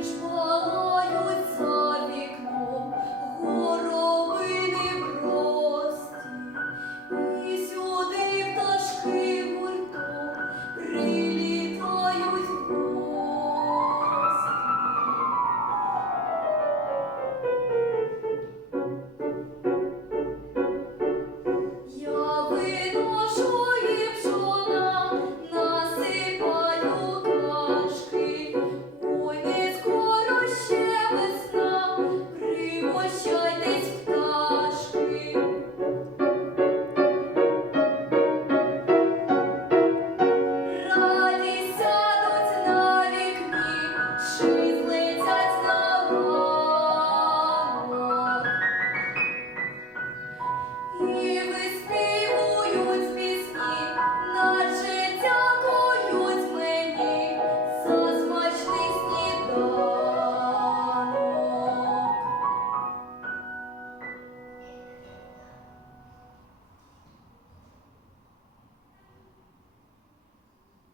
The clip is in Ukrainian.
你说。І ви спів...